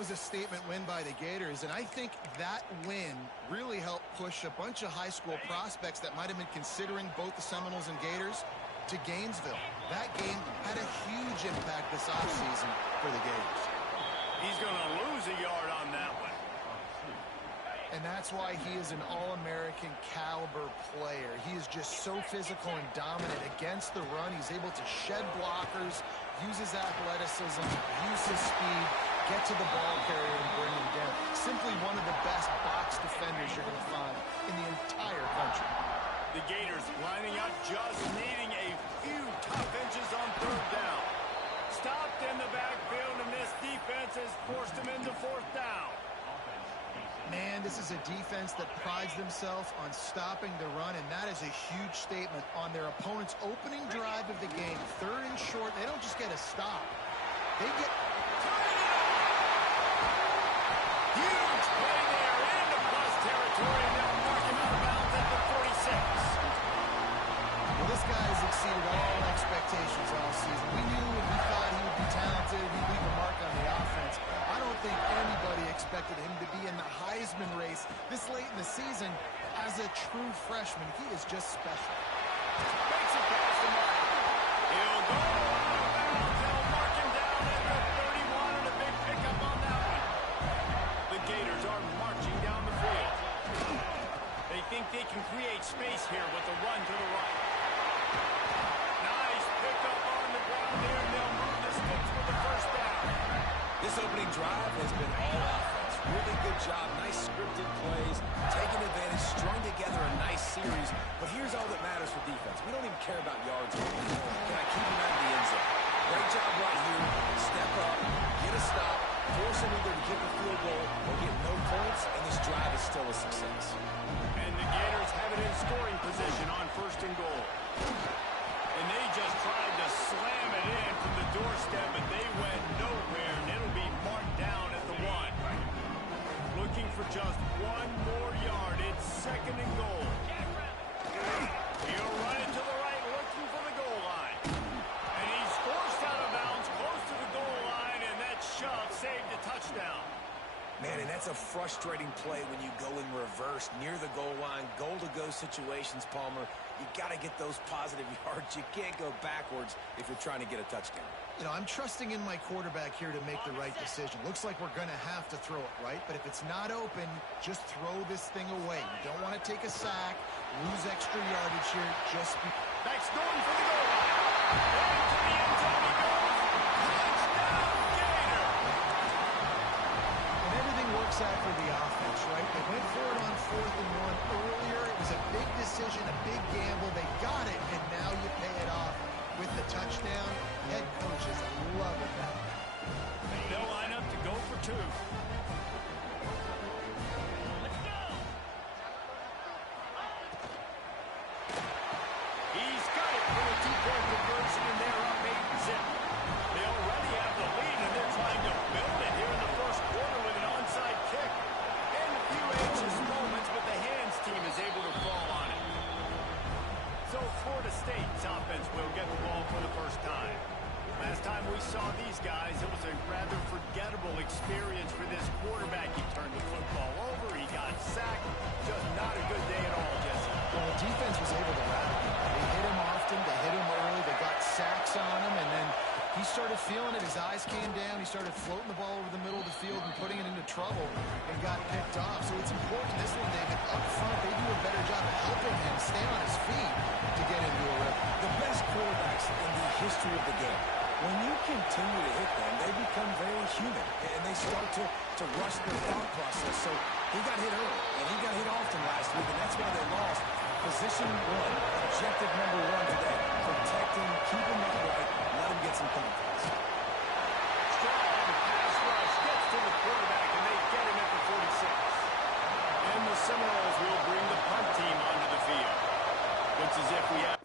was a statement win by the Gators, and I think that win really helped push a bunch of high school prospects that might have been considering both the Seminoles and Gators to Gainesville. That game had a huge impact this offseason for the Gators. He's going to lose a yard on that one. And that's why he is an All-American caliber player. He is just so physical and dominant against the run. He's able to shed blockers, use his athleticism, use his speed, get to the ball carrier and bring him down. Simply one of the best box defenders you're going to find in the entire country. The Gators lining up, just needing a few tough inches on third down. Stopped in the backfield, and this defense has forced him into fourth down. Man, this is a defense that prides themselves on stopping the run, and that is a huge statement on their opponent's opening drive of the game. Third and short, they don't just get a stop. They get... Huge play there into plus territory, and they'll mark him out of bounds at the 46. Well, this guy has exceeded all expectations all season. We knew and we thought he would be talented. He'd leave a mark on the offense. I don't think anybody expected him to be in the Heisman race this late in the season as a true freshman. He is just special. Makes it past the mark. He'll go out of bounds. They'll mark him down at the 31 and a big pickup on that one. The Gators are marching down the field. They think they can create space here with the run to the right. Nice pickup on the ground here, and they'll move the sticks for the first down. This opening drive has been all offense. Really good job, nice scripted plays, taking advantage, strung together a nice series. But here's all that matters for defense. We don't even care about yards. Can I keep him out of the end zone? Great job right here. Step up, get a stop, force him either to kick a field goal or get no points, and this drive is still a success. And the Gators have it in scoring position on first and goal. And they just tried to slam it in from the doorstep, but they went nowhere, and it'll be marked down at the 1. Looking for just one more yard. It's second and goal. He'll run it to the right, looking for the goal line. And he's forced out of bounds close to the goal line, and that shove saved a touchdown. Man, and that's a frustrating play when you go in reverse near the goal line, goal-to-go situations, Palmer. You got to get those positive yards. You can't go backwards if you're trying to get a touchdown. You know, I'm trusting in my quarterback here to make the right decision. Looks like we're going to have to throw it, right? But if it's not open, just throw this thing away. You don't want to take a sack, lose extra yardage here. Just be... That's going for the goal line. Into the end zone he goes. Touchdown, Gator! And everything works out for the offense, right? They went for it on 4th and 1 earlier. It was a big decision, a big gamble. They got it, and now you pay it off with the touchdown. Head coaches love it that. They'll line up to go for 2. He's got it for a 2-point conversion, and they're up 8-zip. They already have the lead, and they're trying to build it here in the first quarter with an onside kick. And a few anxious moments, but the hands team is able to fall on it. So Florida State's offense will get the ball for the first time. Last time we saw these guys, it was a rather forgettable experience for this quarterback. He turned the football over, he got sacked. Just not a good day at all, Jesse. Well, the defense was able to rattle him. They hit him often, they hit him early, they got sacks on him, and then he started feeling it. His eyes came down, he started floating the ball over the middle of the field and putting it into trouble and got picked off. So it's important this one, David, up front, they do a better job of helping him stay on his feet to get into a rhythm. The best quarterbacks in the history of the game, when you continue to hit them, they become very human, and they start to rush their thought process. So he got hit early, and he got hit often last week, and that's why they lost. Position 1, objective number 1 today, protect him, keep him upright, let him get some confidence. Strong pass rush gets to the quarterback, and they get him at the 46. And the Seminoles will bring the punt team onto the field. Looks as if we have...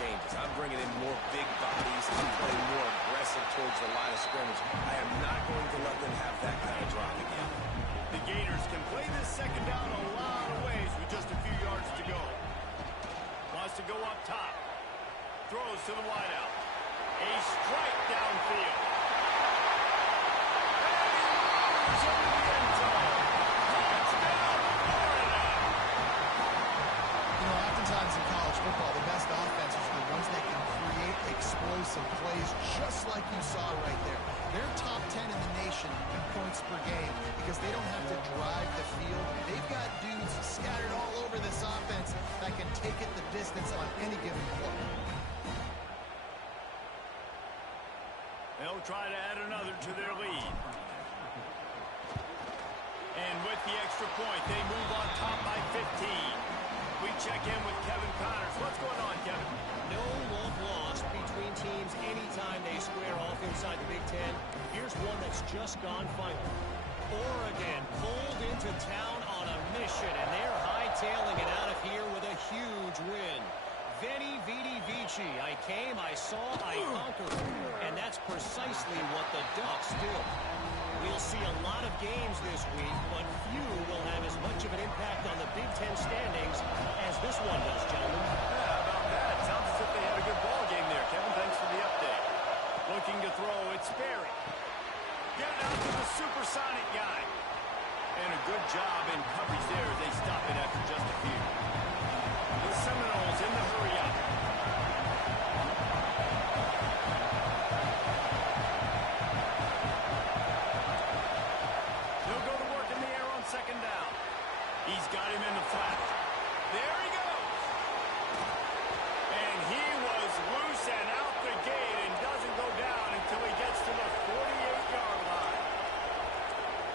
changes. I'm bringing in more big bodies. I'm playing more aggressive towards the line of scrimmage. I am not going to let them have that kind of drop again. The Gators can play this second down a lot of ways with just a few yards to go. Wants to go up top. Throws to the wideout. A strike downfield. And he into the end zone. Touchdown, Florida! You know, oftentimes in college football, the best offenses are the ones that can create explosive plays, just like you saw right there. They're top 10 in the nation in points per game because they don't have to drive the field. They've got dudes scattered all over this offense that can take it the distance on any given play. They'll try to add another to their lead. And with the extra point, they move on top by 15. We check in with Kevin Connors. What's going on, Kevin? No love lost between teams anytime they square off inside the Big Ten. Here's one that's just gone final. Oregon pulled into town on a mission, and they're hightailing it out of here with a huge win. Veni, vidi, vici. I came, I saw, I conquered. And that's precisely what the Ducks do. We'll see a lot of games this week, but few will have as much of an impact on the Big Ten standings as this one does, gentlemen. Yeah, how about that? Sounds as if they had a good ball game there, Kevin. Thanks for the update. Looking to throw, it's Sperry. Get it out to the supersonic guy. And a good job in coverage there as they stop it after just a few. The Seminoles in the hurry up. He'll go to work in the air on second down. He's got him in the flat. There he goes. And he was loose and out the gate and doesn't go down until he gets to the 48-yard line.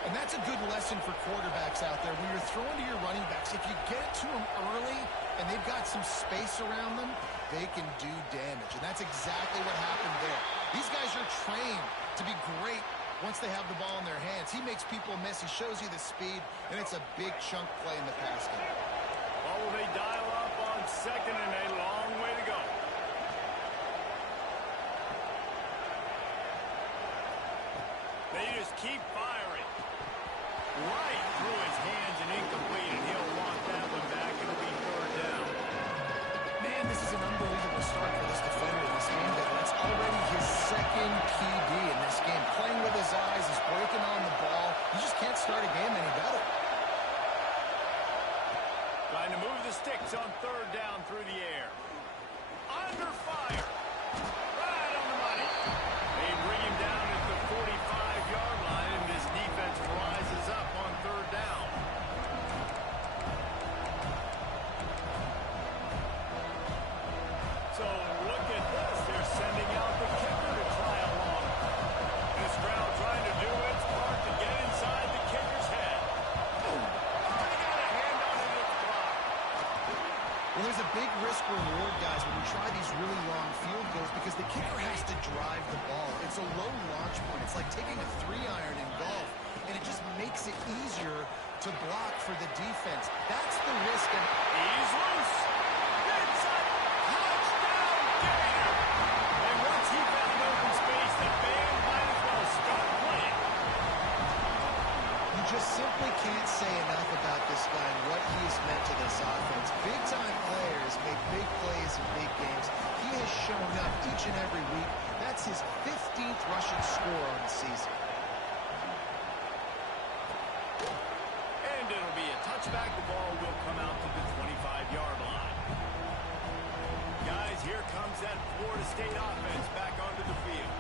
And that's a good lesson for quarterbacks out there. When you're throwing to your running backs, if you get it to them early and they've got some space around them, they can do damage. And that's exactly what happened there. These guys are trained to be great once they have the ball in their hands. He makes people miss. He shows you the speed, and it's a big chunk play in the pass game. Well, will they dial up on second and a long way to go? They just keep firing. Right through his hands and incomplete, and he'll want that one back. It'll be third down. Man, this is an unbelievable start for this defender in this game. That's already his second TD in this game. Playing with his eyes, he's breaking on the ball. You just can't start a game any better. Trying to move the sticks on third down through the air. Under fire. Right on the money. They bring him down at the 45-yard line, and this defense rises up on third down. So look at this. They're sending out the kicker to try along. This crowd trying to do its part to get inside the kicker's head. Already got a hand on it. It's blocked. Well, there's a big risk-reward, guys, when you try these really long field goals because the kicker has to drive the ball. It's a low launch point. It's like taking a 3-iron in golf, and it just makes it easier to block for the defense. That's the risk. He's loose. Inside. Touchdown, Gator. And once he found open space, the band might as well start playing. You just simply can't say enough about this guy and what he has meant to this offense. Big-time players make big plays in big games. He has shown up each and every week. That's his 15th rushing score on the season. And it'll be a touchback. The ball will come out to the 25-yard line. Guys, here comes that Florida State offense back onto the field.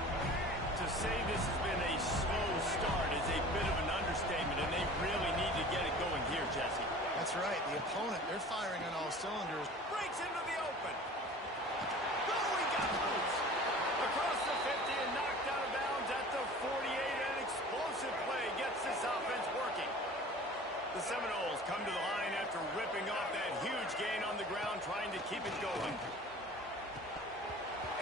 To say this has been a slow start is a bit of an understatement, and they really need to get it going here, Jesse. That's right. The opponent, they're firing on all cylinders. Breaks into the open. Oh, he got loose. Across the 50 and knocked out of bounds at the 48. An explosive play gets this offense working. The Seminoles come to the line after ripping off that huge gain on the ground, trying to keep it going.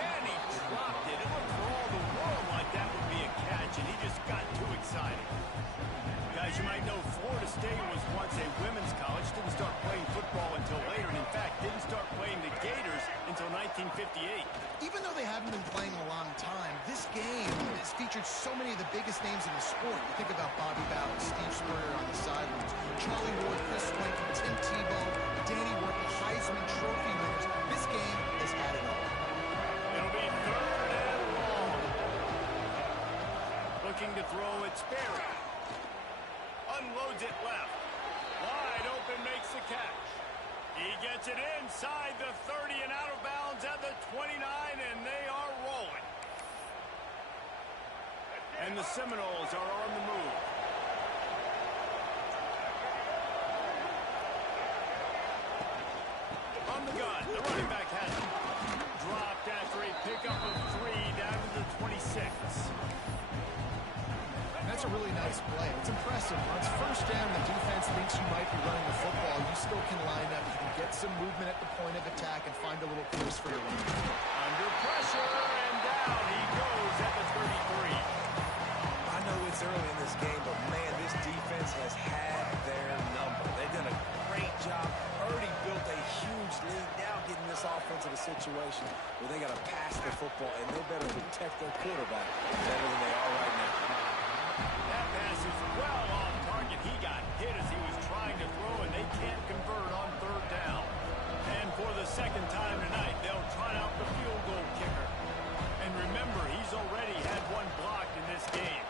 And he dropped it. It looked for all the world like that would be a catch, and he just got too excited. Guys, you might know Florida State was once a women's college. Didn't start playing football until later, and in fact, didn't start playing the Gators 1958. Even though they haven't been playing a long time, this game has featured so many of the biggest names in the sport. You think about Bobby Bowden, Steve Spurrier on the sidelines, Charlie Ward, Chris Swinton, Tim Tebow, Danny Workle, Heisman Trophy winners. This game has had it all. It'll be 3rd and long. Looking to throw, it's Sperry. Unloads it left. Wide open, makes the catch. He gets it inside the 30 and out of bounds at the 29, and they are rolling. And the Seminoles are on the move. On the gun, the running back has it. Dropped after a pickup of 3 down to the 26. That's a really nice play. It's impressive. Once first down, the defense thinks you might be running the football. You still can line up. You can get some movement at the point of attack and find a little place for your run. Under pressure, and down he goes at the 33. I know it's early in this game, but man, this defense has had their number. They've done a great job. Already built a huge lead. Now getting this offense in a situation where they got to pass the football, and they better protect their quarterback better than they are right now. That pass is well off target. He got hit as he was trying to throw, and they can't convert on 3rd down. And for the 2nd time tonight, they'll try out the field goal kicker. And remember, he's already had 1 blocked in this game.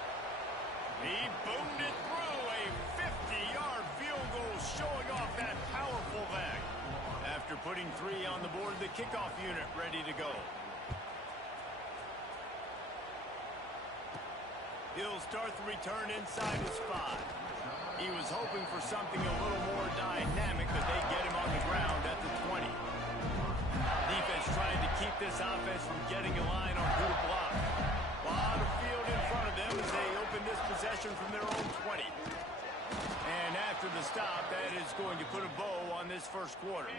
He boomed it through a 50-yard field goal, showing off that powerful leg. After putting 3 on the board, the kickoff unit ready to go. He'll start the return inside his 5. He was hoping for something a little more dynamic, but they get him on the ground at the 20. Defense trying to keep this offense from getting a line on who to block. A lot of field in front of them as they open this possession from their own 20. And after the stop, that is going to put a bow on this first quarter.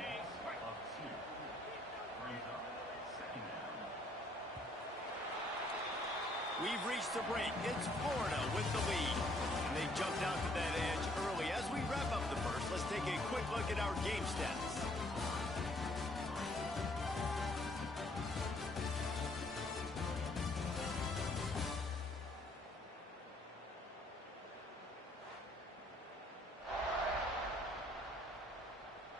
We've reached the break. It's Florida with the lead. And they jumped out to that edge early. As we wrap up the first, let's take a quick look at our game stats.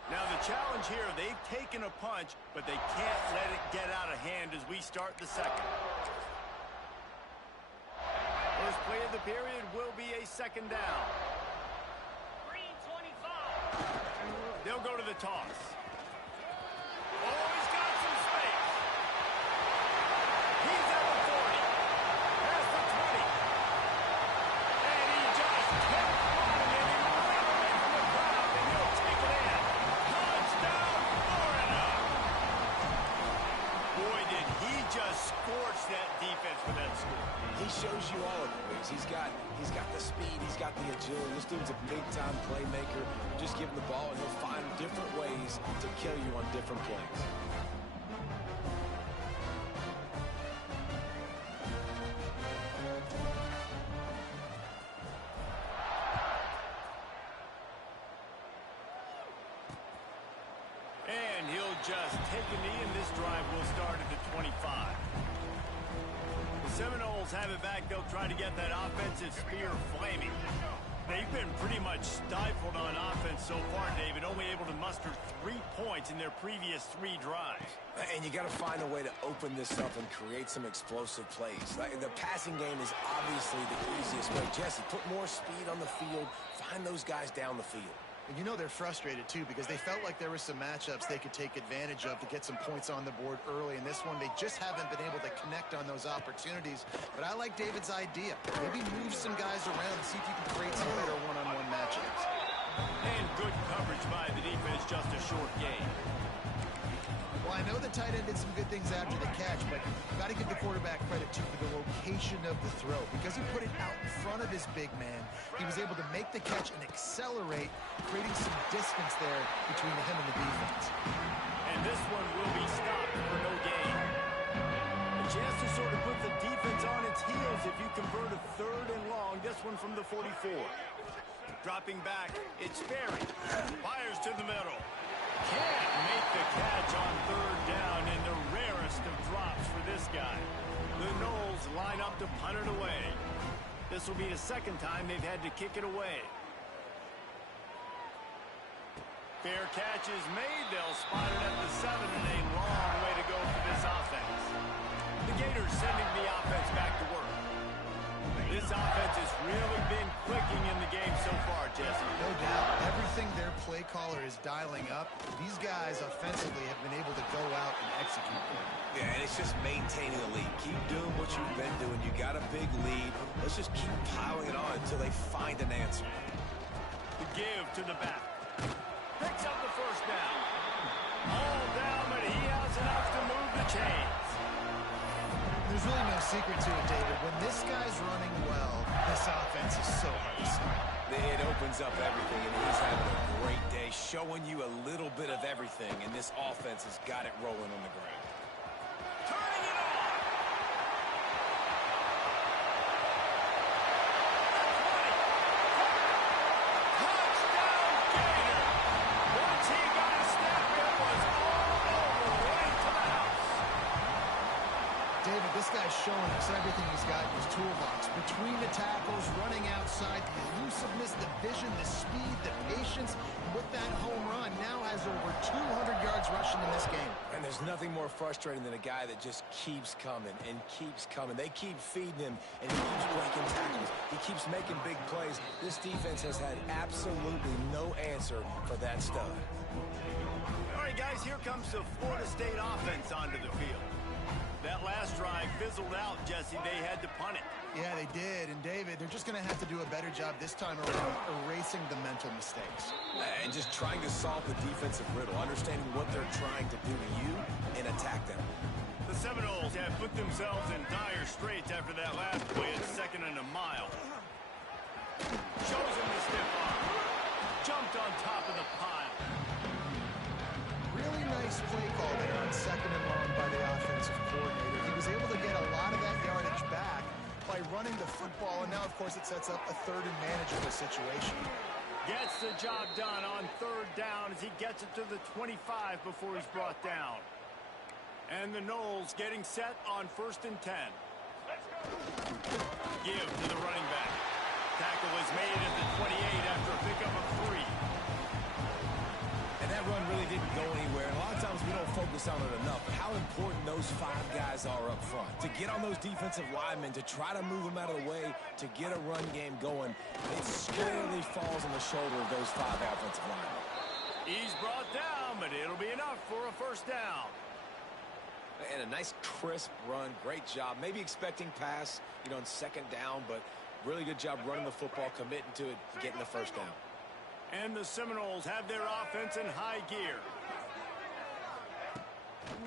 Now the challenge here, they've taken a punch, but they can't let it get out of hand as we start the 2nd. First play of the period will be a 2nd down. 3:25. They'll go to the toss. Oh, he's got some space. He's at the 40. Past the 20. And he just kept running, and he ran away from the crowd, and he'll take it in. Touchdown, Florida. Boy, did he just scorch that defense with that score. He shows you all of it, Riggs. He's got the speed, he's got the agility. This dude's a big-time playmaker. Just give him the ball, and he'll find different ways to kill you on different plays. And he'll just take a knee, and this drive will start at the 25. The Seminoles have it back. They'll try to get that offensive spear flaming. They've been pretty much stifled on offense so far, David, only able to muster 3 points in their previous 3 drives. And you got to find a way to open this up and create some explosive plays. The passing game is obviously the easiest way. Jesse, put more speed on the field. Find those guys down the field. And you know they're frustrated, too, because they felt like there were some matchups they could take advantage of to get some points on the board early. In this one, they just haven't been able to connect on those opportunities. But I like David's idea. Maybe move some guys around and see if you can create some better one-on-one matchups. And good coverage by the defense, just a short gain. Well, I know the tight end did some good things after the catch, but you've got to give the quarterback credit, too, for the location of the throw. Because he put it out in front of his big man, he was able to make the catch and accelerate, creating some distance there between him and the defense. And this one will be stopped for no gain. A chance to sort of put the defense on its heels if you convert a 3rd and long. This one from the 44. Dropping back, it's Sperry. Fires to the middle. Can't make the catch on 3rd down, and the This will be the second time they've had to kick it away. Fair catch is made. They'll spot it at the 7, and a long way to go for this offense. The Gators sending the offense back to work. This offense has really been clicking in the game so far, Jesse. No doubt. Everything their play caller is dialing up, these guys offensively have been able to go out and execute. Yeah, and it's just maintaining the lead. Keep doing what you've been doing. You got a big lead. Let's just keep piling it on until they find an answer. The give to the back. Picks up the first down. All down, but he has enough to move the chains. There's really no secret to it, David. When this guy's running well, this offense is so hard to stop. It opens up everything, and he's having a great day, showing you a little bit of everything, and this offense has got it rolling on the ground. Turning it on. Touchdown, Gator. Once he got a step, it was all over, right to the house. David, this guy's showing us everything he's got in his toolbox. Between the tackles, running outside, the elusiveness, the vision, the speed, the patience. With that home run, now has over 200 yards rushing in this game. And there's nothing more frustrating than a guy that just keeps coming and keeps coming. They keep feeding him, and he keeps breaking tackles. He keeps making big plays. This defense has had absolutely no answer for that stud. All right, guys, here comes the Florida State offense onto the field. That last drive fizzled out, Jesse. They had to punt it. Yeah, they did. And, David, they're just going to have to do a better job this time around erasing the mental mistakes. And just trying to solve the defensive riddle, understanding what they're trying to do to you and attack them. The Seminoles have put themselves in dire straits after that last play at 2nd and a mile. Shows him the stiff arm. Jumped on top of the pile. Really nice play call there on 2nd and long by the offensive coordinator. He was able to get a lot of that yardage back by running the football, and now, of course, it sets up a 3rd and manageable situation. Gets the job done on 3rd down as he gets it to the 25 before he's brought down. And the Noles getting set on 1st and 10. Give to the running back. Tackle is made at the 28 after a pickup of 3. And that run really didn't go anywhere. And a lot of times we don't focus on it enough. But how important those 5 guys are up front. To get on those defensive linemen, to try to move them out of the way, to get a run game going, it squarely falls on the shoulder of those 5 offensive linemen. He's brought down, but it'll be enough for a 1st down. And a nice crisp run. Great job. Maybe expecting pass, on 2nd down, but really good job running the football, committing to it, getting the 1st down. And the Seminoles have their offense in high gear.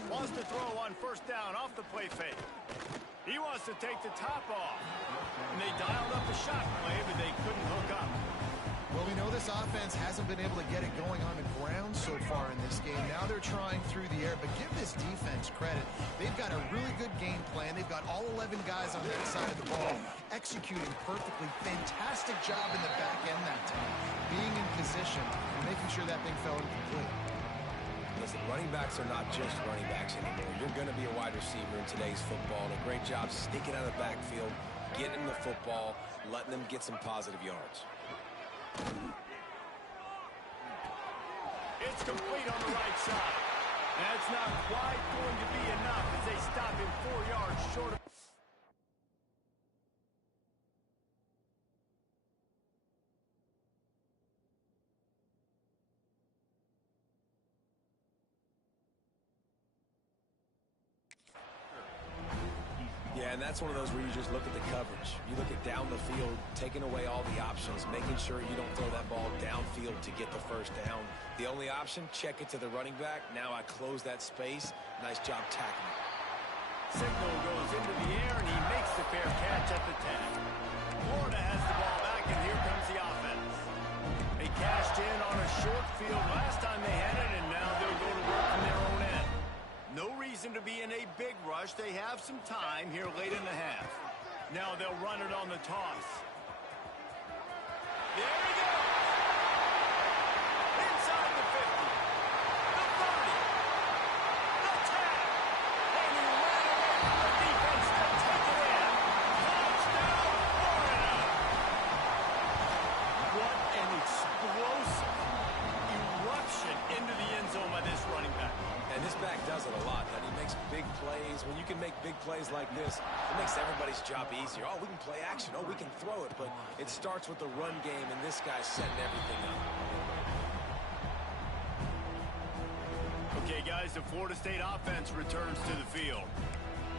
Wants to throw on 1st down off the play fake. He wants to take the top off. And they dialed up the shot play, but they couldn't hook up. Well, we know this offense hasn't been able to get it going on the ground so far in this game. Now they're trying through the air, but give this defense credit. They've got a really good game plan. They've got all 11 guys on that side of the ball executing perfectly. Fantastic job in the back end that time. Being in position and making sure that thing fell incomplete. Listen, running backs are not just running backs anymore. You're going to be a wide receiver in today's football. And a great job sticking out of the backfield, getting the football, letting them get some positive yards. It's complete on the right side. That's not quite going to be enough as they stop him 4 yards short of... Yeah, and that's one of those where you just look at the coverage. You look at down the field, taking away all the options, making sure you don't throw that ball downfield to get the 1st down. The only option, check it to the running back. Now I close that space. Nice job tackling. Signal goes into the air, and he makes the fair catch at the 10. Florida has the ball back, and here comes the offense. They cashed in on a short field last time they had it, and now they'll go to work from their own end. No reason to be in a big rush. They have some time here late in the half. Now they'll run it on the toss. There he goes. Inside the 50. The 30. The 10. And he ran away from the defense to take it in. Touchdown, Florida. plays. When you can make big plays like this, it makes everybody's job easier. Oh, we can play action. Oh, we can throw it. But it starts with the run game, and this guy's setting everything up. Okay, guys, the Florida State offense returns to the field.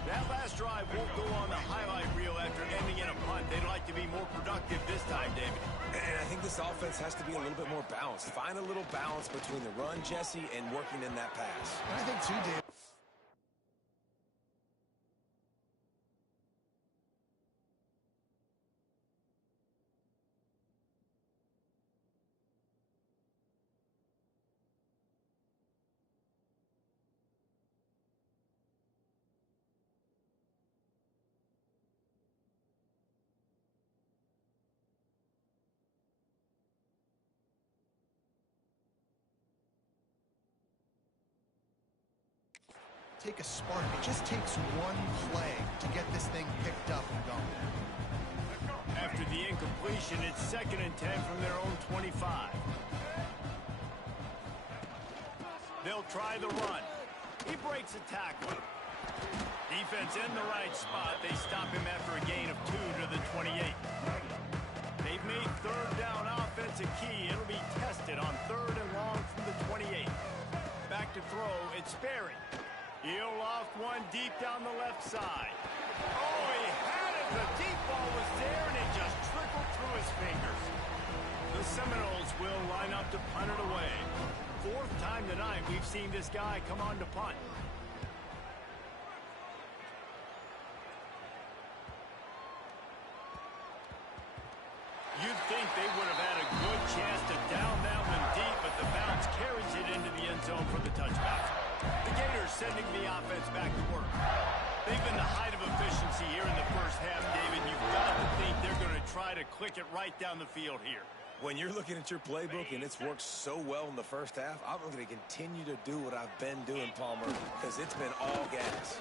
That last drive won't go on the highlight reel after ending in a punt. They'd like to be more productive this time, David. And I think this offense has to be a little bit more balanced. Find a little balance between the run, Jesse, and working in that pass. I think too, Dave. Take a spark. It just takes one play to get this thing picked up and going. After the incompletion, it's 2nd and 10 from their own 25. They'll try the run. He breaks a tackle. Defense in the right spot. They stop him after a gain of 2 to the 28. They've made 3rd down offense a key. It'll be tested on 3rd and long from the 28. Back to throw. It's Sperry. He'll loft one deep down the left side. Oh, he had it. The deep ball was there, and it just trickled through his fingers. The Seminoles will line up to punt it away. 4th time tonight we've seen this guy come on to punt. You'd think they would have had a good chance to down that one deep, but the bounce carries it into the end zone for the touchback. The Gators sending the offense back to work. They've been the height of efficiency here in the first half, David. You've got to think they're going to try to click it right down the field here. When you're looking at your playbook and it's worked so well in the first half, I'm going to continue to do what I've been doing, Palmer, because it's been all gas.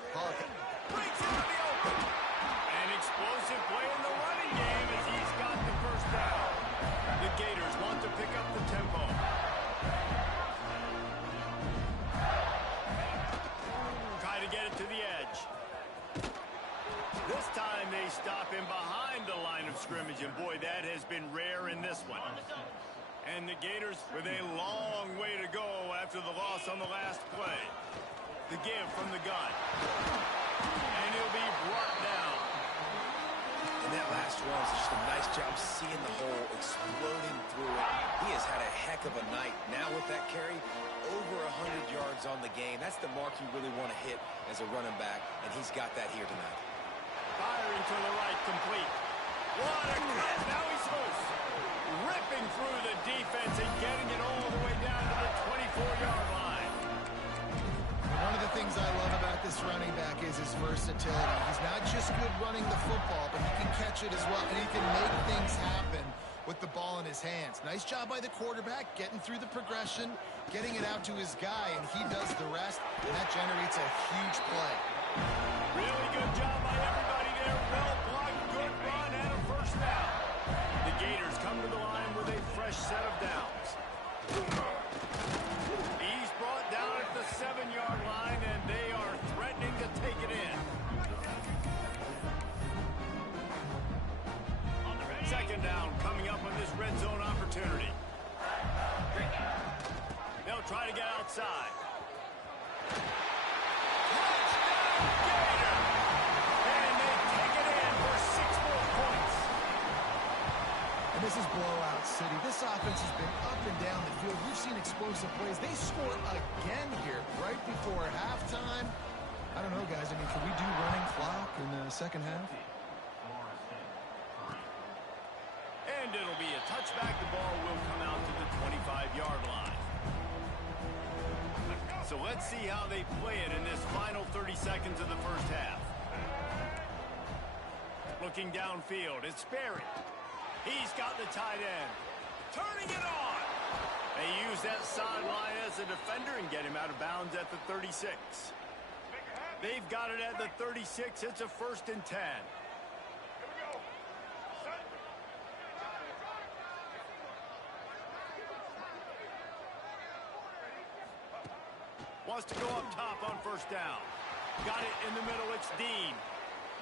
Breaks into the open. An explosive play in the running game as he's got the first down. The Gators want to pick up the tempo. Try to get it to the edge. This time they stop him behind the line of scrimmage, and boy, that has been rare in this one. And the Gators with a long way to go after the loss on the last play. The give from the gun. And he'll be brought down. And that last run is just a nice job seeing the hole, exploding through it. He has had a heck of a night. Now with that carry, over 100 yards on the game. That's the mark you really want to hit as a running back, and he's got that here tonight. Firing to the right, complete. What a cut! Now he's loose. Ripping through the defense and getting it all the way down to the 24-yard line. One of the things I love about this running back is his versatility. He's not just good running the football, but he can catch it as well, and he can make things happen with the ball in his hands. Nice job by the quarterback, getting through the progression, getting it out to his guy, and he does the rest, and that generates a huge play. Really good job by everybody there. Well blocked, good run, and a first down. The Gators come to the line with a fresh set of downs. He's brought down at the 7-yard line, and they are threatening to take it in. 2nd down coming up on this red zone opportunity. They'll try to get outside. And this is blowout city. This offense has been up and down the field. We've seen explosive plays. They score again here right before halftime. I don't know, guys. I mean, can we do running clock in the second half? And it'll be a touchback. The ball will come out to the 25-yard line. So let's see how they play it in this final 30 seconds of the first half. Looking downfield, it's Sperry. He's got the tight end. Turning it on. They use that sideline as a defender and get him out of bounds at the 36. They've got it at the 36. It's a 1st and 10. Wants to go up top on 1st down. Got it in the middle. It's Dean.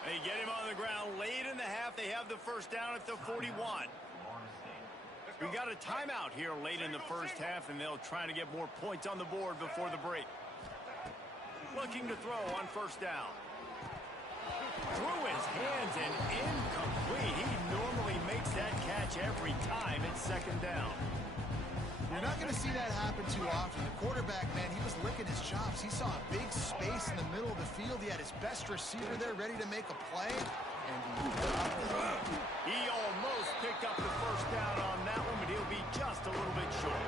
They get him on the ground late in the half. They have the first down at the 41. We got a timeout here late in the first half, and they'll try to get more points on the board before the break. Looking to throw on first down. Through his hands and incomplete. He normally makes that catch every time. It's second down. You're not going to see that happen too often. The quarterback, man, he was licking his chops. He saw a big space in the middle of the field. He had his best receiver there ready to make a play. And he almost picked up the first down on that one, but he'll be just a little bit short.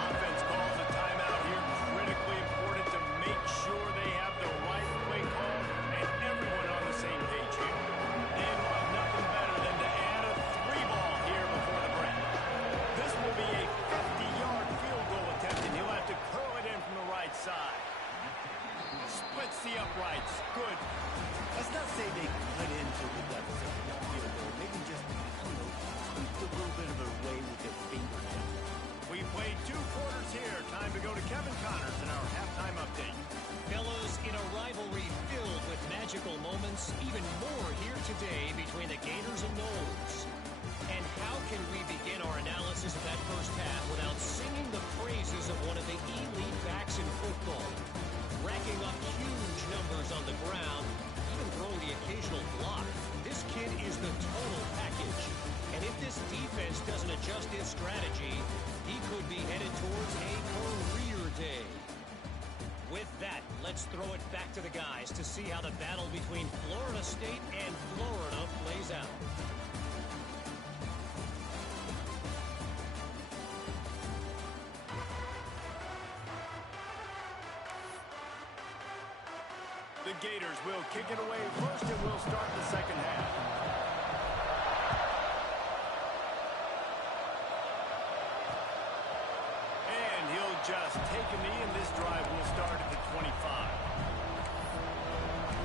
Offense calls a timeout here. Critically important to make sure they have the right play call and everyone on the same page here. They want nothing better than to add a 3-ball here before the break. This will be a 50-yard field goal attempt, and he'll have to curl it in from the right side. Splits the uprights. Good. Let's not say they cut into the deficit with that field goal. Maybe just, tweaked a little bit of a way with their fingertip. We played 2 quarters here. Time to go to Kevin Connors in our halftime update. Fellows, in a rivalry filled with magical moments, even more here today between the Gators and Noles. And how can we begin our analysis of that first half without singing the praises of one of the elite backs in football? Racking up huge numbers on the ground, even throwing the occasional block. This kid is the total package. And if this defense doesn't adjust its strategy, he could be headed towards a career day. With that, let's throw it back to the guys to see how the battle between Florida State and Florida plays out. The Gators will kick it away first, and we'll start the second half. And he'll just take a knee, and this drive will start at the 25.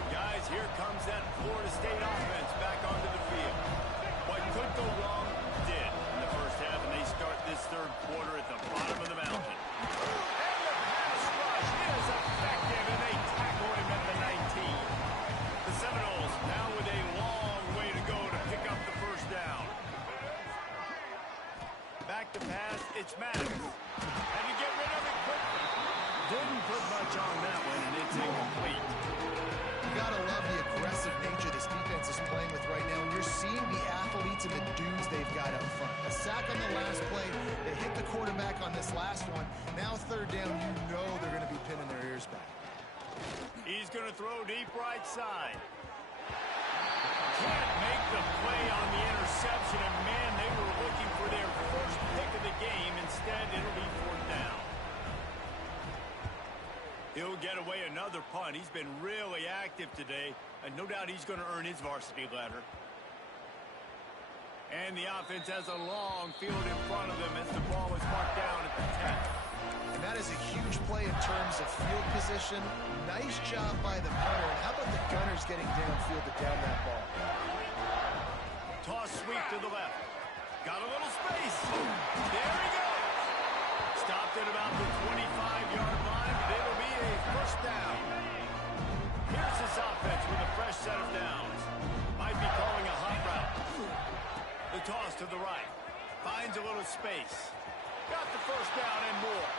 Guys, here comes that Florida State offense back onto the field. What could go wrong did in the first half, and they start this third quarter at the bottom of the mountain. And the pass rush is effective, and they tackle him at the 19. The Seminoles now with a long way to go to pick up the first down. Back to pass, it's Maddox. And to get rid of it quickly. Didn't put much on that one, and it's incomplete. you got to love the aggressive nature this defense is playing with right now. And you're seeing the athletes and the dudes they've got up front. A sack on the last play. They hit the quarterback on this last one. Now third down, you know they're going to be pinning their ears back. He's going to throw deep right side. Can't make the play on the interception, and man, they were looking for their first pick of the game. Instead, it'll be fourth down. He'll get away another punt. He's been really active today, and no doubt he's going to earn his varsity ladder. And the offense has a long field in front of them as the ball is marked down at the 10. And that is a huge play in terms of field position. Nice job by the punter. And how about the Gunners getting downfield to down that ball? Toss sweep to the left. Got a little space. There he goes. Stopped at about the 25-yard line, but it'll be a first down. Here's this offense with a fresh set of downs. Might be calling a hot route. The toss to the right. Finds a little space. Got the first down and more.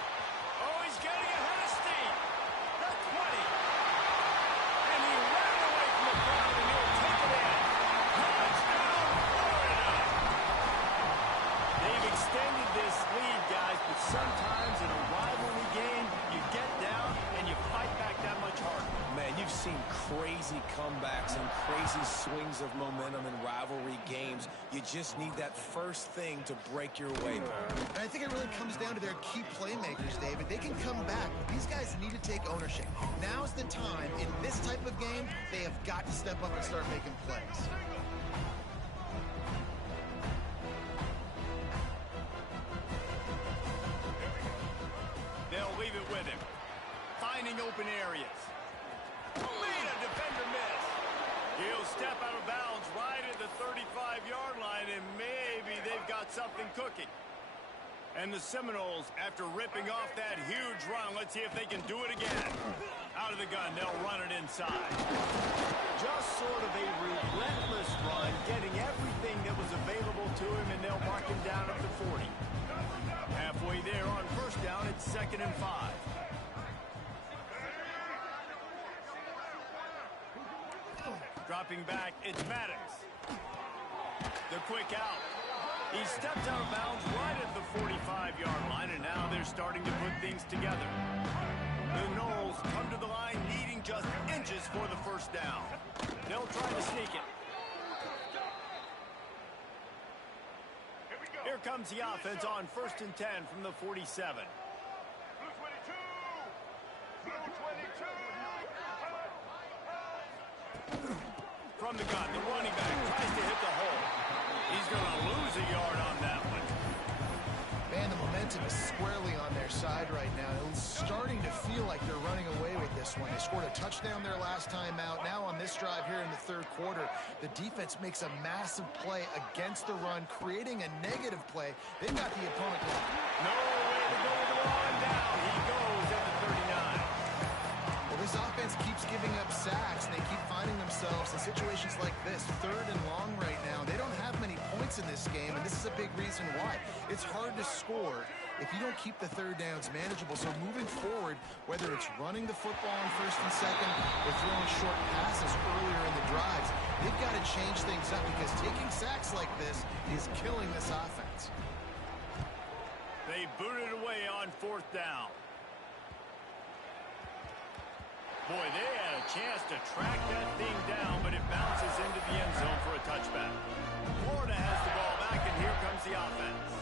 Oh, he's getting ahead of steam. The 20. And he ran away from the crowd, and he'll take it in. Touchdown, Florida. They've extended this lead, guys, but sometimes in a rivalry game, you get down and you fight back that much harder. Man, you've seen crazy comebacks and crazy swings of momentum in rivalry games. You just need that first thing to break your way, man. And I think it really comes down to their key playmakers, David. They can come back, but these guys need to take ownership. Now's the time. In this type of game, they have got to step up and start making plays. They'll leave it with him. Finding open areas. Made a defender miss. He'll step out of bounds right at the 35-yard line, and maybe they've got something cooking. And the Seminoles, after ripping off that huge run, let's see if they can do it again. Out of the gun, they'll run it inside. Just sort of a relentless run, getting everything that was available to him, and they'll mark him down at the 40. Halfway there on first down, it's 2nd and 5. Dropping back, it's Maddox. The quick out. He stepped out of bounds right at the 45-yard line, and now they're starting to put things together. The Noles come to the line needing just inches for the first down. They'll try to sneak it. Here comes the offense on 1st and 10 from the 47. From the gun, the running back tries to hit the hole. He's going to lose a yard on that one. Man, the momentum is squarely on their side right now. It's starting to feel like they're running away with this one. They scored a touchdown their last time out. Now on this drive here in the 3rd quarter, the defense makes a massive play against the run, creating a negative play. They've got the opponent blocked. No way to go with the run down. He goes at the 39. Well, this offense keeps giving up sacks, and they keep finding themselves in situations like this, 3rd and long right now. They don't have many points in this game, and this is a big reason why. It's hard to score if you don't keep the 3rd downs manageable. So moving forward, whether it's running the football on 1st and 2nd or throwing short passes earlier in the drives, they've got to change things up because taking sacks like this is killing this offense. They boot it away on 4th down. Boy, they had a chance to track that thing down, but it bounces into the end zone for a touchback. Florida has the ball back, and here comes the offense.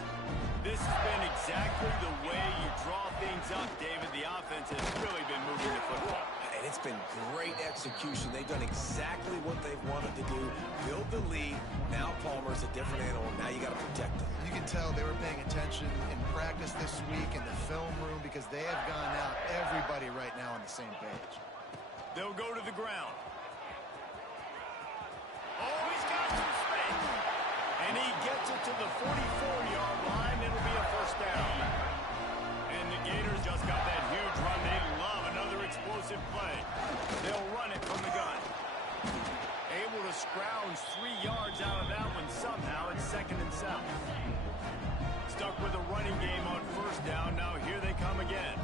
This has been exactly the way you draw things up, David. The offense has really been moving the football. And it's been great execution. They've done exactly what they've wanted to do. Build the lead. Now Palmer's a different animal. Now you got to protect him. You can tell they were paying attention in practice this week in the film room because they have gone out everybody right now on the same page. They'll go to the ground. Oh, he's got some space. And he gets it to the 44-yard line. It'll be a first down. And the Gators just got that huge run. They love another explosive play. They'll run it from the gun. Able to scrounge 3 yards out of that one somehow. It's 2nd and 7. Stuck with a running game on first down. Now here they come again.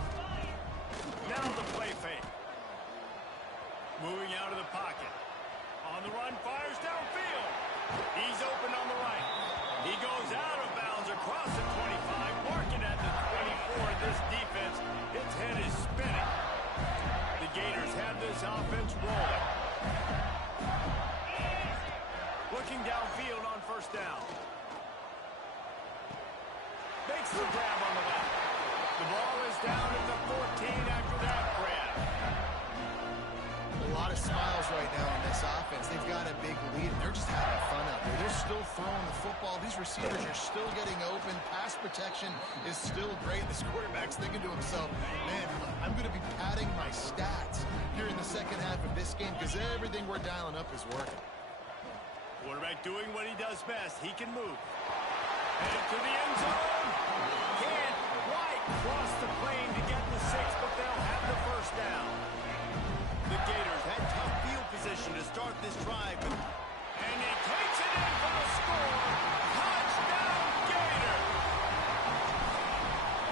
Now the play fake. Moving out of the pocket. On the run, fires downfield. He's open on the right. He goes out of bounds across the 25, marking at the 24. This defense, its head is spinning. The Gators have this offense rolling. Looking downfield on first down. Makes the grab on the left. The ball is down at the 14 after that grab. A lot of smiles right now on this offense. They've got a big lead, and they're just having fun out there. They're still throwing the football. These receivers are still getting open. Pass protection is still great. This quarterback's thinking to himself, man, I'm going to be padding my stats here in the second half of this game because everything we're dialing up is working. Quarterback doing what he does best. He can move. Headed to the end zone. Can't quite cross the plane to get the 6, but they'll have the first down. The Gators had tough field position to start this drive. And he takes it in for the score. Touchdown, Gators!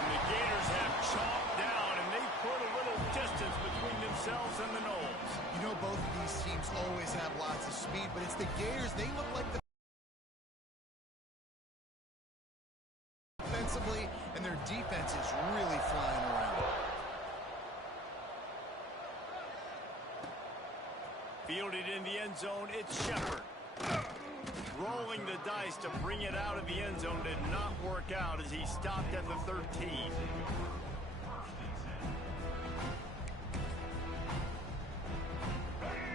And the Gators have chalked down, and they put a little distance between themselves and the Noles. You know, both of these teams always have lots of speed, but it's the Gators. They look like the offensively, and their defense is really flying around. Fielded in the end zone, it's Shepard. Rolling the dice to bring it out of the end zone did not work out as he stopped at the 13.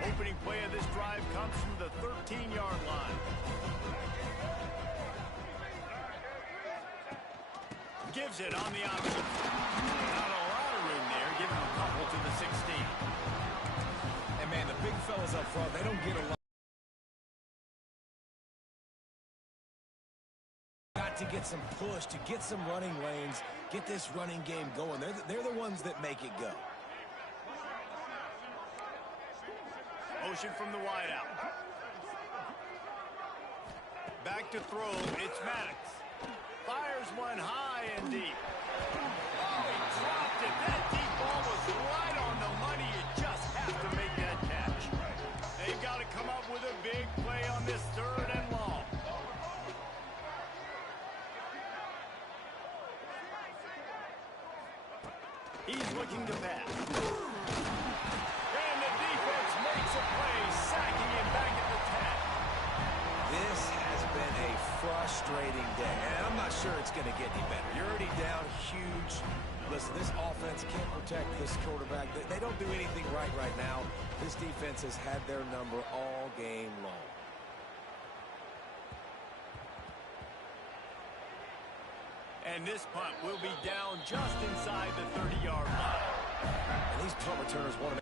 Opening play of this drive comes from the 13-yard line. Gives it on the option. Not a lot of room there, giving a couple to the 16. And man, the big fellas up front, they don't get a lot. Got to get some push, to get some running lanes, get this running game going. They're the ones that make it go. motion from the wideout. Back to throw, it's Maddox. Fires one high and deep. Oh, he dropped it. That deep ball was right on the money. You just have to make that catch. They've got to come up with a big play on this 3rd and long. He's looking to pass. And the defense makes a play, sacking him back at the 10. This has been a frustrating day, and I'm not sure it's going to get any better. You're already down huge. Listen, this offense can't protect this quarterback. They don't do anything right now. This defense has had their number all game long. And this punt will be down just inside the 30-yard line. And these punt returners want to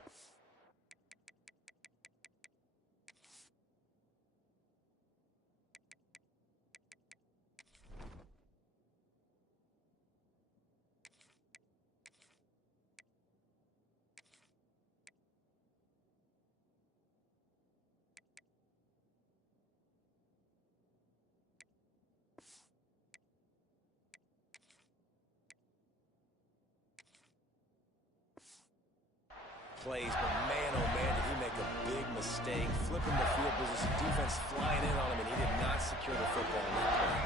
plays, but man, oh man, did he make a big mistake. Flipping the field position, defense flying in on him, and he did not secure the football in that play.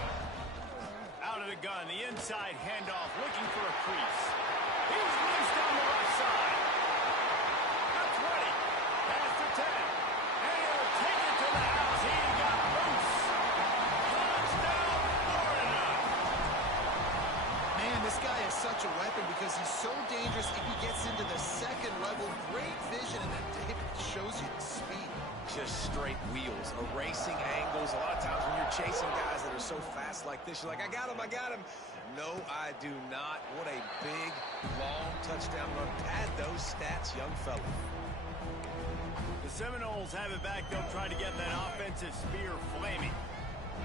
Out of the gun, the inside handoff, looking for a crease. He's loose down the left side. That's 20, past the 10, and he'll take it to the house. He got loose. Touchdown, Florida. Man, this guy is such a weapon because he's so dangerous if he gets into the second level. Great vision, and then David shows you the speed. Just straight wheels, erasing angles. A lot of times when you're chasing guys that are so fast like this, you're like, I got him, I got him. No, I do not. What a big, long touchdown run. Pad those stats, young fella. The Seminoles have it back. They'll try to get that offensive spear flaming.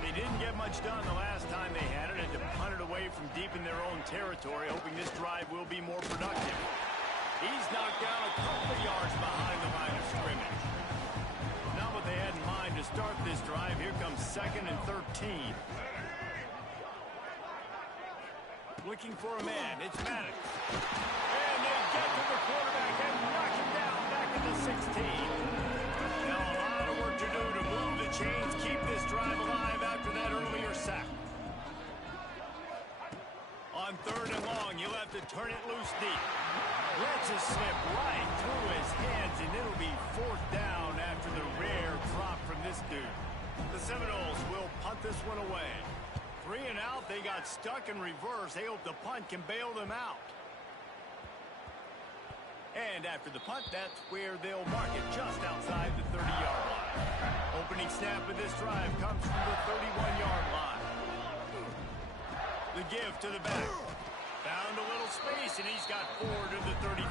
They didn't get much done the last time they had it, and to punt it away from deep in their own territory, hoping this drive will be more productive. He's knocked down a couple of yards behind the line of scrimmage. Not what they had in mind to start this drive. Here comes 2nd and 13. Looking for a man. It's Maddox. And they get to the quarterback and knock him down back at the 16. Now a lot of work to do to move the chains, keep this drive alive after that earlier sack. On 3rd and long, you'll have to turn it loose deep. Lets it slip right through his hands, and it'll be 4th down after the rare drop from this dude. The Seminoles will punt this one away. 3 and out, they got stuck in reverse. They hope the punt can bail them out. And after the punt, that's where they'll mark it, just outside the 30-yard line. Opening snap of this drive comes from the 31-yard line. The give to the back. Found a little space, and he's got 4 to the 35.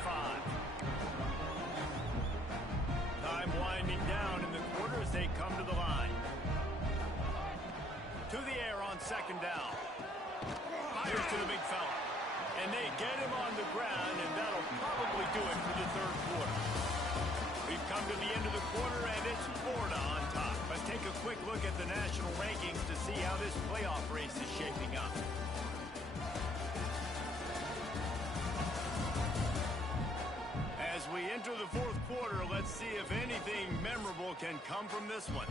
Time winding down in the quarter as they come to the line. To the air on 2nd down. Fires to the big fella. And they get him on the ground, and that'll probably do it for the 3rd quarter. We've come to the end of the quarter, and it's Florida on top. Let's take a quick look at the national rankings to see how this playoff race is shaping up. As we enter the 4th quarter, let's see if anything memorable can come from this one.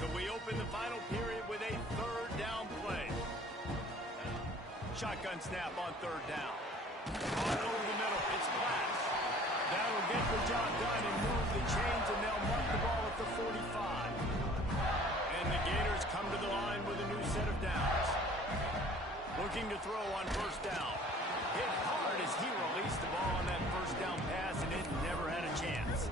So we open the final period with a 3rd down play. Shotgun snap on 3rd down. On over the middle, it's Glass. That'll get the job done and move the chains, and they'll mark the ball at the 45. And the Gators come to the line with a new set of downs. Looking to throw on 1st down. Hit hard as he released the ball on that 1st down pass, and it never had a chance.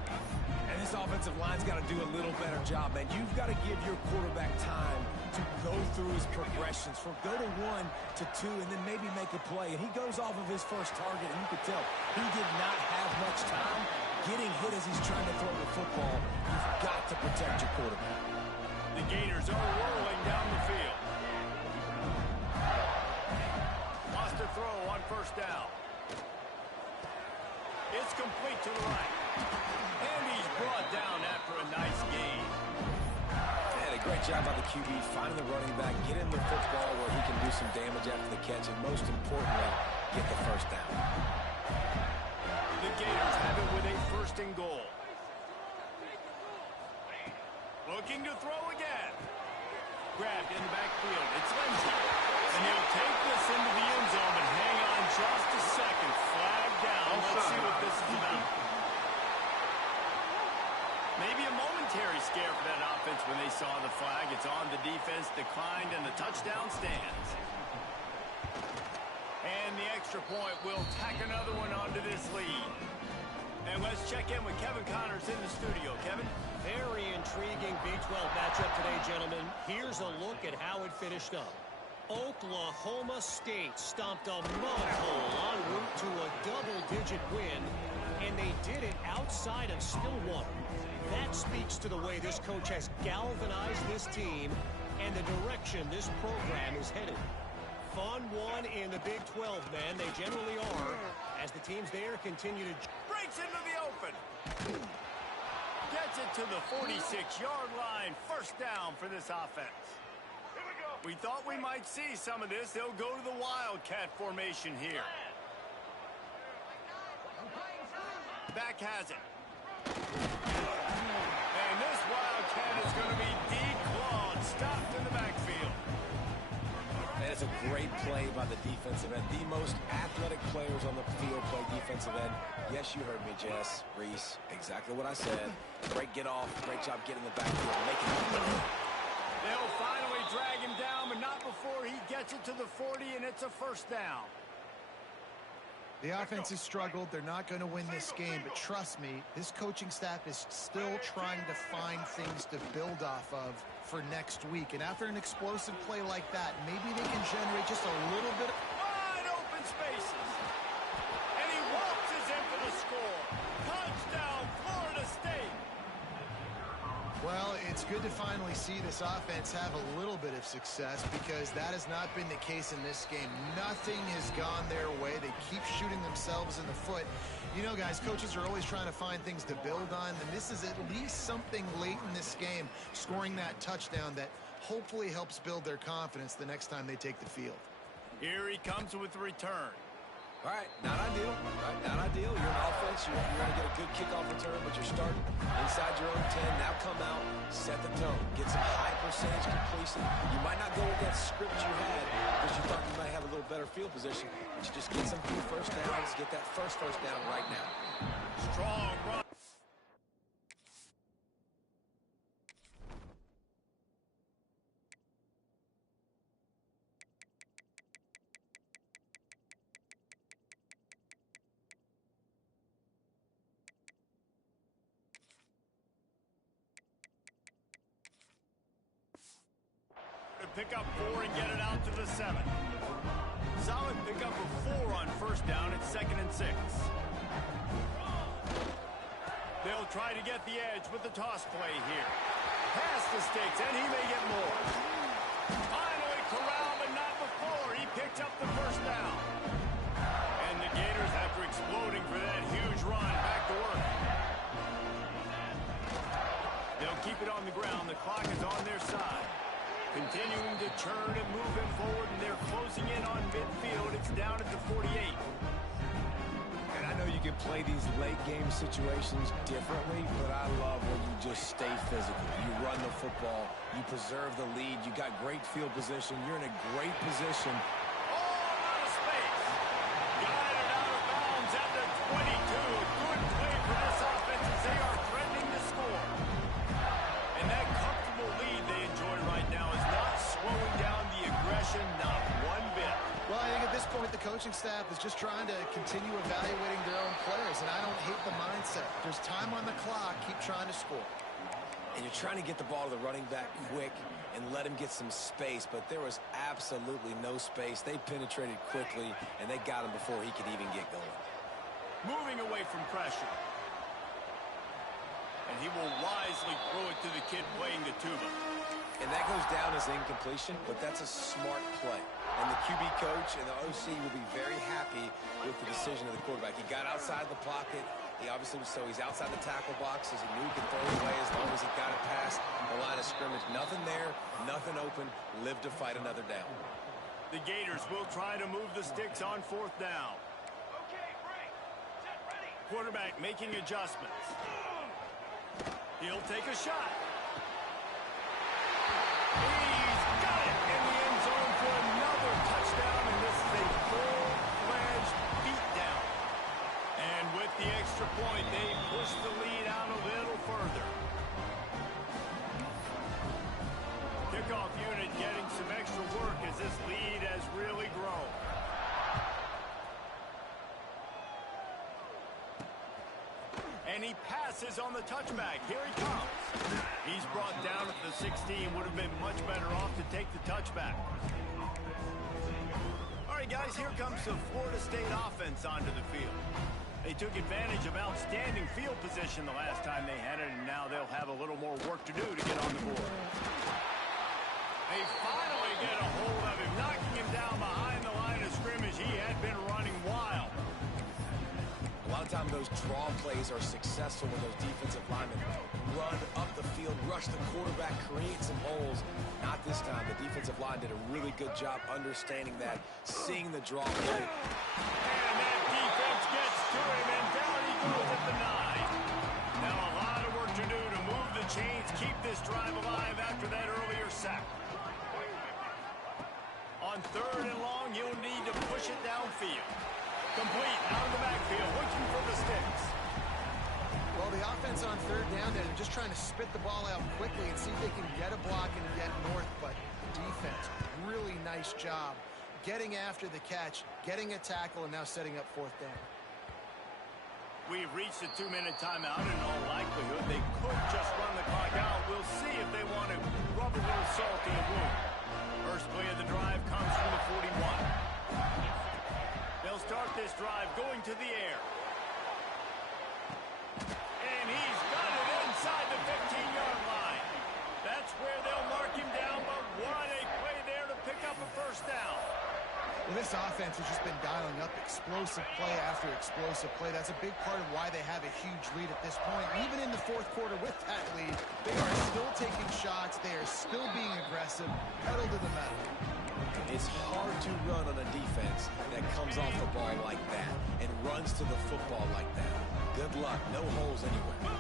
And this offensive line's got to do a little better job, man. You've got to give your quarterback time to go through his progressions, from go to 1 to 2, and then maybe make a play. And he goes off of his first target, and you could tell he did not have much time getting hit as he's trying to throw the football. You've got to protect your quarterback. The Gators are rolling down the field. Lost a throw on 1st down. It's complete to the right. And he's brought down after a nice gain. And a great job by the QB finding the running back, get him the football where he can do some damage after the catch, and most importantly, get the first down. The Gators have it with a first and goal. Looking to throw again. Grabbed in the backfield. It's Lindsey. And he'll take this into the end zone, but hang on just a second. Flag down. Let's see what this is about. Maybe a momentary scare for that offense when they saw the flag. It's on the defense, declined, and the touchdown stands. And the extra point will tack another one onto this lead. And let's check in with Kevin Connors in the studio. Kevin? Very intriguing B-12 matchup today, gentlemen. Here's a look at how it finished up. Oklahoma State stomped a mud hole en route to a double-digit win, and they did it outside of Stillwater. That speaks to the way this coach has galvanized this team and the direction this program is headed. Fun one in the Big 12, man. They generally are, as the teams there continue to... Breaks into the open. Gets it to the 46-yard line. First down for this offense. We thought we might see some of this. They'll go to the Wildcat formation here. Back has it. And this Wildcat is going to be declawed. Stopped in the backfield. And it's a great play by the defensive end. The most athletic players on the field play defensive end. Yes, you heard me, Jess, Reese. Exactly what I said. Great get off. Great job getting the backfield. Making it. They'll finally drag him down, but not before he gets it to the 40, and it's a first down. The offense has struggled. They're not going to win this game, but trust me, this coaching staff is still trying to find things to build off of for next week. And after an explosive play like that, maybe they can generate just a little bit. Wide open spaces. And he waltzes in for the score. Touchdown, Florida State. Well, it's good to finally see this offense have a little bit of success because that has not been the case in this game. Nothing has gone their way. They keep shooting themselves in the foot. You know, guys, coaches are always trying to find things to build on, and this is at least something late in this game, scoring that touchdown that hopefully helps build their confidence the next time they take the field. Here he comes with the return. All right, not ideal. Right, not ideal. You're an offense. You're going to get a good kickoff return, but you're starting inside your own 10. Now come out, set the tone. Get some high percentage completion. You might not go with that script you had because you thought you might have a little better field position, but you just get some few first downs, get that first down right now. Strong run. Pick up 4 and get it out to the 7. Solid pickup of 4 on first down. It's 2nd and 6. They'll try to get the edge with the toss play here. Past the sticks, and he may get more. Finally corralled, but not before. He picked up the first down. And the Gators, after exploding for that huge run, back to work. They'll keep it on the ground. The clock is on their side. Continuing to churn and move it forward, and they're closing in on midfield. It's down at the 48. And I know you can play these late game situations differently, but I love when you just stay physical. You run the football, you preserve the lead, you got great field position, you're in a great position. All out of space. Guided out of bounds at the 22. A good play for this offense as they are threatening to score. And that comfortable lead they enjoy right now is not slowing down the aggression, not one bit. Well, I think at this point, the coaching staff is just trying to continue evaluating their own players, and I don't hate the mindset. There's time on the clock. Keep trying to score. And you're trying to get the ball to the running back quick and let him get some space, but there was absolutely no space. They penetrated quickly, and they got him before he could even get going. Moving away from pressure. And he will wisely throw it to the kid playing the tuba. And that goes down as incompletion, but that's a smart play. And the QB coach and the OC will be very happy with the decision of the quarterback. He got outside the pocket. He obviously was he's outside the tackle box as he knew he could throw it away as long as he got it past the line of scrimmage. Nothing there, nothing open. Live to fight another down. The Gators will try to move the sticks on 4th down. Quarterback making adjustments. He'll take a shot. He's got it in the end zone for another touchdown, and this is a full-fledged beatdown. And with the extra point, they push the lead out a little further. Kickoff unit getting some extra work as this lead has really grown. And he passes on the touchback. Here he comes. He's brought down at the 16. Would have been much better off to take the touchback. All right, guys, here comes the Florida State offense onto the field. They took advantage of outstanding field position the last time they had it, and now they'll have a little more work to do to get on the board. They finally get a hold of him, knocking him down behind the line of scrimmage. He had been running wild. A lot of times those draw plays are successful when those defensive linemen run up the field, rush the quarterback, create some holes. Not this time. The defensive line did a really good job understanding that, seeing the draw play. And that defense gets to him, and down he goes at the 9. Now a lot of work to do to move the chains, keep this drive alive after that earlier sack. On 3rd and long, you'll need to push it downfield. Complete, out of the backfield, looking for the sticks. Well, the offense on 3rd down, they're just trying to spit the ball out quickly and see if they can get a block and get north, but defense, really nice job getting after the catch, getting a tackle, and now setting up 4th down. We've reached a 2-minute timeout, and in all likelihood, they could just run the clock out. We'll see if they want to rub a little salt in the wound. First play of the drive comes from the 41. They'll start this drive going to the air. And he's got it inside the 15-yard line. That's where they'll mark him down, but what a play there to pick up a 1st down. Well, this offense has just been dialing up explosive play after explosive play. That's a big part of why they have a huge lead at this point. Even in the 4th quarter with that lead, they are still taking shots. They are still being aggressive, pedal to the metal. It's hard to run on a defense that comes off the ball like that and runs to the football like that. Good luck. No holes anywhere.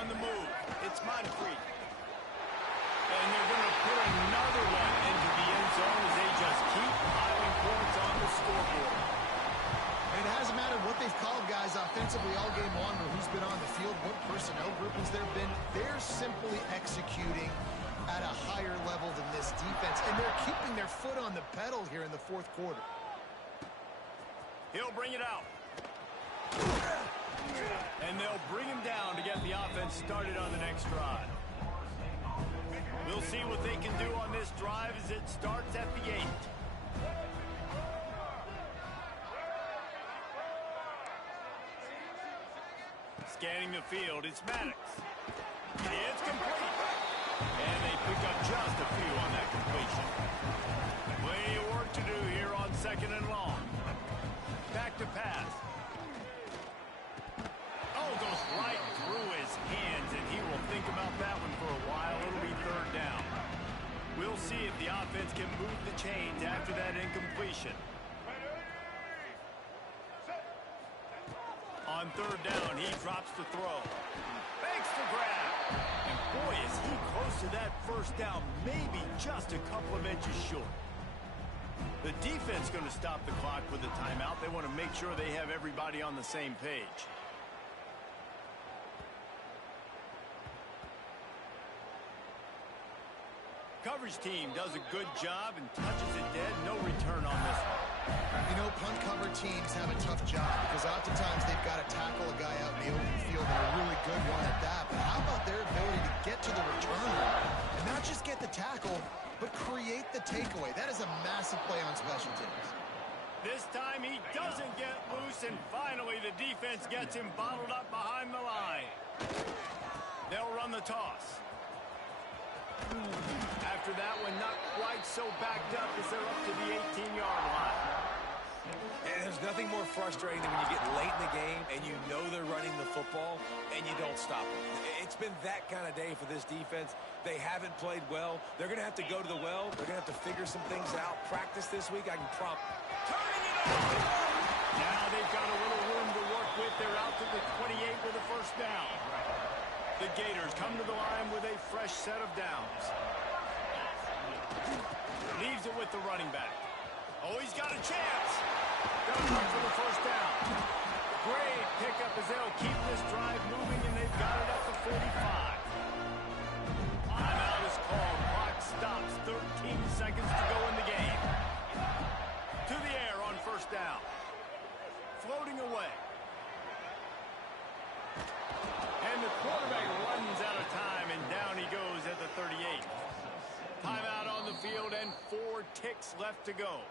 On the move, it's Moncrief. And they're going to put another one into the end zone as they just keep piling points on the scoreboard. It hasn't mattered what they've called, guys, offensively all game long, or who's been on the field, what personnel groupings there been. They're simply executing at a higher level than this defense, and they're keeping their foot on the pedal here in the 4th quarter. He'll bring it out. And they'll bring him down to get the offense started on the next drive. We'll see what they can do on this drive as it starts at the 8. Scanning the field, it's Maddox. It's complete. And they pick up just a few on that completion. Plenty of work to do here on 2nd and long. Back to pass. Oh, goes right through his hands, and he will think about that one for a while. It'll be 3rd down. We'll see if the offense can move the chains after that incompletion. On 3rd down, he drops the throw. Makes the grab. And boy, is he close to that 1st down, maybe just a couple of inches short. The defense going to stop the clock with a timeout. They want to make sure they have everybody on the same page. Coverage team does a good job and touches it dead. No return on this one. You know, punt cover teams have a tough job because oftentimes they've got to tackle a guy out in the open field and a really good one at that. But how about their ability to get to the returner and not just get the tackle, but create the takeaway? That is a massive play on special teams. This time he doesn't get loose, and finally the defense defense gets him bottled up behind the line. They'll run the toss. After that one, not quite so backed up as they're up to the 18-yard line. And there's nothing more frustrating than when you get late in the game and you know they're running the football and you don't stop them. It's been that kind of day for this defense. They haven't played well. They're going to have to go to the well. They're going to have to figure some things out. Practice this week. I can prompt. Turning it over! Now they've got a little room to work with. They're out to the 28 with a first down. The Gators come to the line with a fresh set of downs. Leaves it with the running back. Oh, he's got a chance. They'll look for the first down. Great pickup as they'll keep this drive moving, and they've got it up to 45. Timeout is called. Clock stops. 13 seconds to go in the game. To the air on first down. Floating away. And the quarterback runs out of time, and down he goes at the 38. Timeout on the field, and 4 ticks left to go.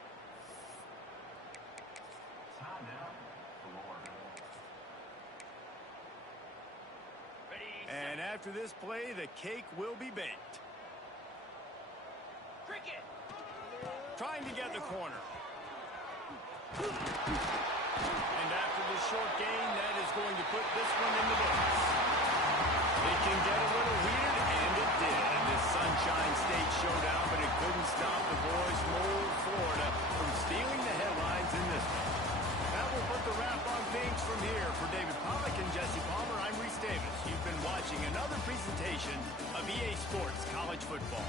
And after this play, the cake will be baked. Cricket. Trying to get the corner. And after the short gain, that is going to put this one in the books. It can get a little heated, and it did in this Sunshine State showdown, but it couldn't stop the boys from old Florida from stealing the headlines in this one. That will put the wrap on things from here. For David Pollack and Jesse Palmer, I'm Reese Davis. You've been watching another presentation of EA Sports College Football.